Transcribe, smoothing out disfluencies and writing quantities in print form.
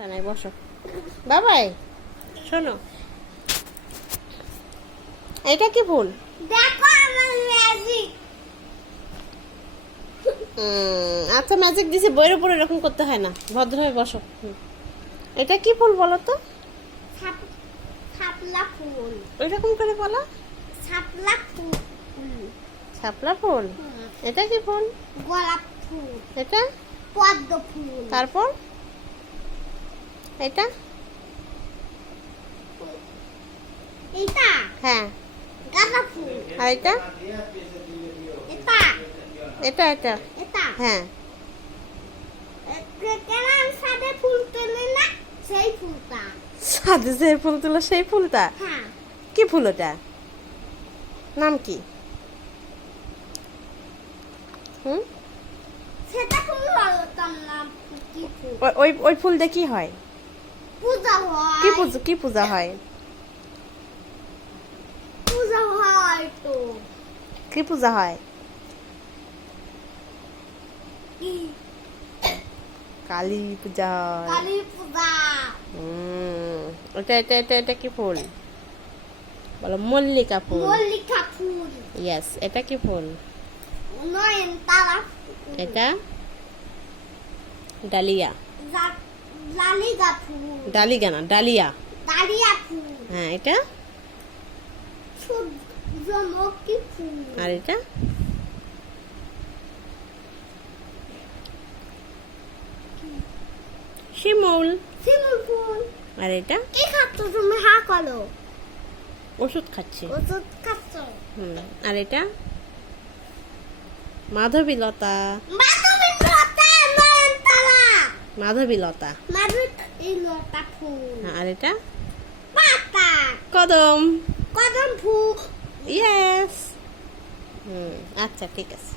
সমস্যা নাই, বসো। বাবাই শোনো, এটা কি ফুল? দেখো আমার ম্যাজিক। আচ্ছা, ম্যাজিক দিছে, বইয়ের উপর এরকম করতে হয় না, ভদ্রভাবে বসো। এটা কি ফুল বলো তো? শাপলা ফুল। ওইরকম করে বলো। শাপলা ফুল। শাপলা ফুল। এটা কি ফুল? গোলাপ ফুল। এটা পদ্ম ফুল। তারপর এটা? এটা হ্যাঁ। গাঁদা ফুল। আর এটা? এটা এটা এটা এটা হ্যাঁ। কেরাম সাদে ফুল তোলে না, সেই ফুলটা। সাদে যে ফুল তুলো সেই ফুলটা? হ্যাঁ। কি ফুল ওটা? নাম কি? সেটা ফুল হলো তার নাম কি ফুল? ওই ওই ফুল দিয়ে কি হয়? পূজা হয়। কি পূজা হয়? পূজা হয় তো। কি পূজা হয়? কি? কালী পূজা হয়। কালী পূজা। এটা এটা এটা এটা কি ফুল বলো? মল্লিকা ফুল। মল্লিকা ফুল। ইয়েস। এটা কি ফুল? নয়নতারা ফুল। এটা ডালিয়া। লালিগা ফুল। ডালিগা না, ডালিয়া। ডালিয়া ফুল। হ্যাঁ। এটা? সূর্যমুখী ফুল। আর এটা? শিমুল। শিমুল ফুল। আর এটা? কি খাচ্ছ তুমি? হা করো। ওষুধ খাচ্ছি। ওষুধ খাচ্ছ। আর এটা? মাধবীলতা। মাধবীলতা। নয়নতারা। মাধবীলতা। মাধবীলতা ফুল। আর এটা? পাতা। কদম। কদম ফুল। ইয়েস। আচ্ছা, ঠিক আছে।